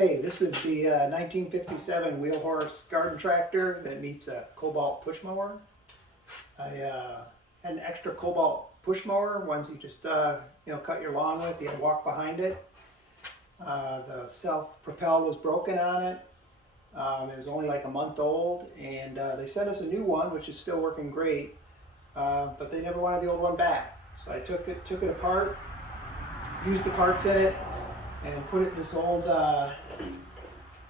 Hey, this is the 1957 wheel horse garden tractor that meets a Cobalt push mower. I had an extra Cobalt push mower, ones you just cut your lawn with. You had to walk behind it. The self-propel was broken on it. It was only like a month old, and they sent us a new one, which is still working great. But they never wanted the old one back, so I took it apart, used the parts in it, and put it in this old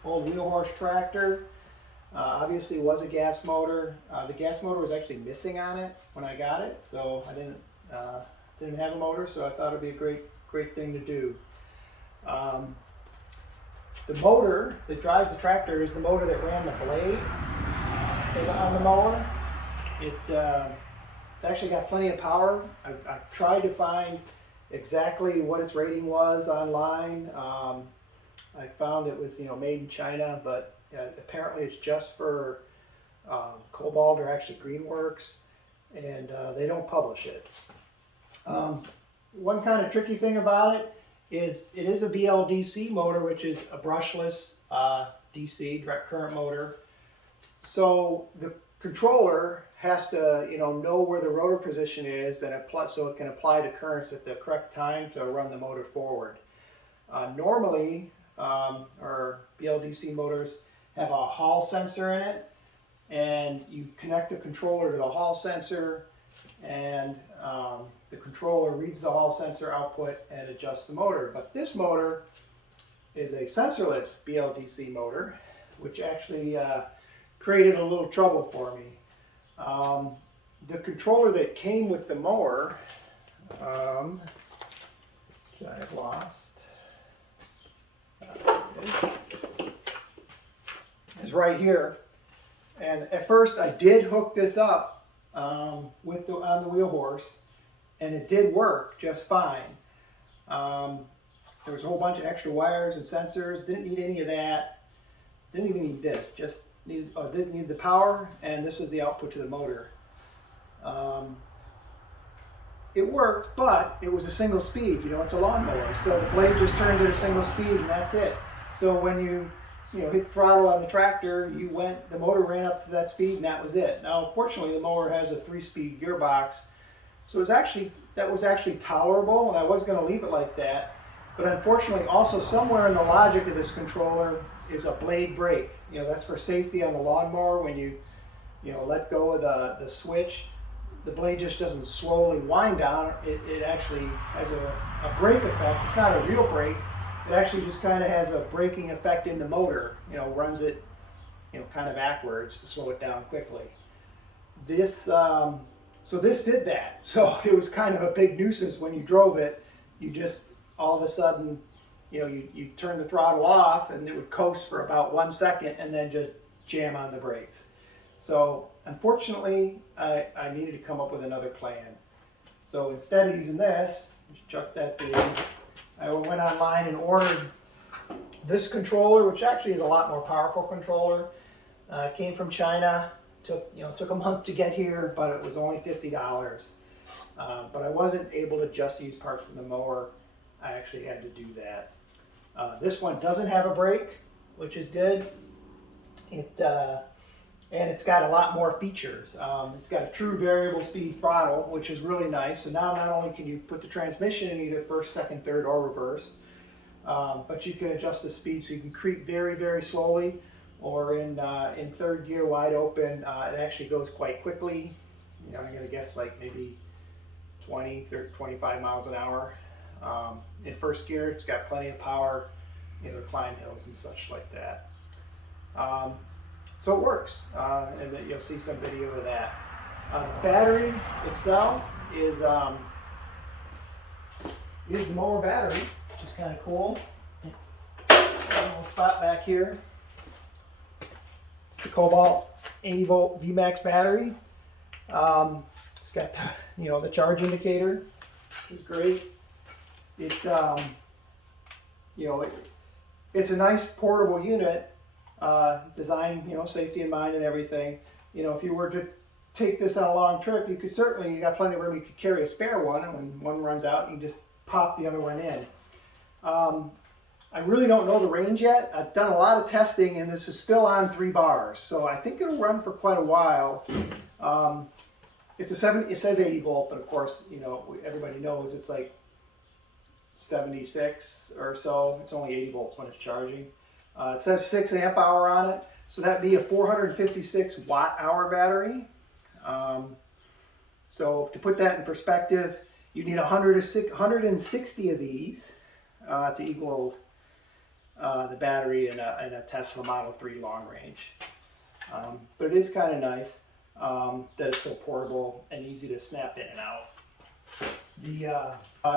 wheel horse tractor. Obviously it was a gas motor. The gas motor was actually missing on it when I got it, so I didn't have a motor, so I thought it'd be a great thing to do. The motor that drives the tractor is the motor that ran the blade on the mower. It's actually got plenty of power. I tried to find exactly what its rating was online. I found it was made in China, but apparently it's just for Cobalt or actually Greenworks, and they don't publish it. One kind of tricky thing about it is a BLDC motor, which is a brushless DC, direct current motor. So the controller has to know where the rotor position is, and so it can apply the currents at the correct time to run the motor forward. Normally, our BLDC motors have a Hall sensor in it, and you connect the controller to the Hall sensor, and the controller reads the Hall sensor output and adjusts the motor. But this motor is a sensorless BLDC motor, which actually created a little trouble for me. The controller that came with the mower, which I have lost, is right here. And at first I did hook this up on the wheel horse, and it did work just fine. There was a whole bunch of extra wires and sensors. Didn't need any of that. Didn't even need this. Just this needed the power, and this was the output to the motor. It worked, but it was a single speed. It's a lawnmower, so the blade just turns at a single speed, and that's it. So when you hit the throttle on the tractor, the motor ran up to that speed, and that was it. Now, fortunately, the mower has a 3-speed gearbox, so that was actually tolerable, and I was going to leave it like that. But unfortunately, also somewhere in the logic of this controller is a blade brake. That's for safety on the lawnmower. When you let go of the switch, the blade just doesn't slowly wind down. It actually has a brake effect. It's not a real brake. It actually just kind of has a braking effect in the motor. Runs it kind of backwards to slow it down quickly. So this did that. So it was kind of a big nuisance when you drove it. You just all of a sudden, you turn the throttle off, and it would coast for about 1 second and then just jam on the brakes. So unfortunately, I needed to come up with another plan. So instead of using this, just chuck that thing, I went online and ordered this controller, which actually is a lot more powerful controller. It came from China. Took a month to get here, but it was only $50. But I wasn't able to just use parts from the mower. I actually had to do that. This one doesn't have a brake, which is good. And it's got a lot more features. It's got a true variable speed throttle, which is really nice. So now not only can you put the transmission in either first, second, third, or reverse, but you can adjust the speed so you can creep very, very slowly, or in third gear wide open, it actually goes quite quickly. I'm going to guess like maybe 20, 30, 25 miles an hour. In first gear, it's got plenty of power, to climb hills and such like that. So it works, and then you'll see some video of that. The battery itself is the mower battery, which is kind of cool. A little spot back here. It's the Cobalt 80 volt VMAX battery. It's got the charge indicator, which is great. It's a nice portable unit. Designed, safety in mind and everything. If you were to take this on a long trip, you got plenty of room. You could carry a spare one, and when one runs out, you just pop the other one in. I really don't know the range yet. I've done a lot of testing, and this is still on 3 bars, so I think it'll run for quite a while. It's it says 80 volt, but of course, you know, everybody knows it's like 76 or so. It's only 80 volts when it's charging. It says 6 amp hour on it, so that'd be a 456 watt hour battery. So to put that in perspective, you need 160 of these to equal the battery in a Tesla Model 3 long range. But it is kind of nice that it's so portable and easy to snap in and out.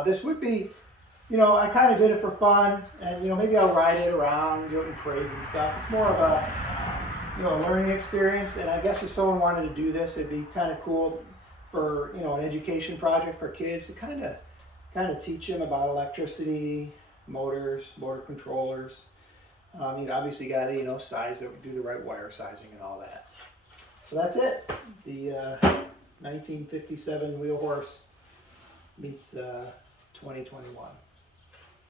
This would be, you know, I kind of did it for fun, and you know, maybe I'll ride it around, do it in parades and stuff. It's more of a, you know, a learning experience, and I guess if someone wanted to do this, it'd be kind of cool for, you know, an education project for kids to kind of teach them about electricity, motors, motor controllers. You obviously got to, you know, size it, do the right wire sizing and all that. So that's it. The 1957 Wheel Horse meets 2021.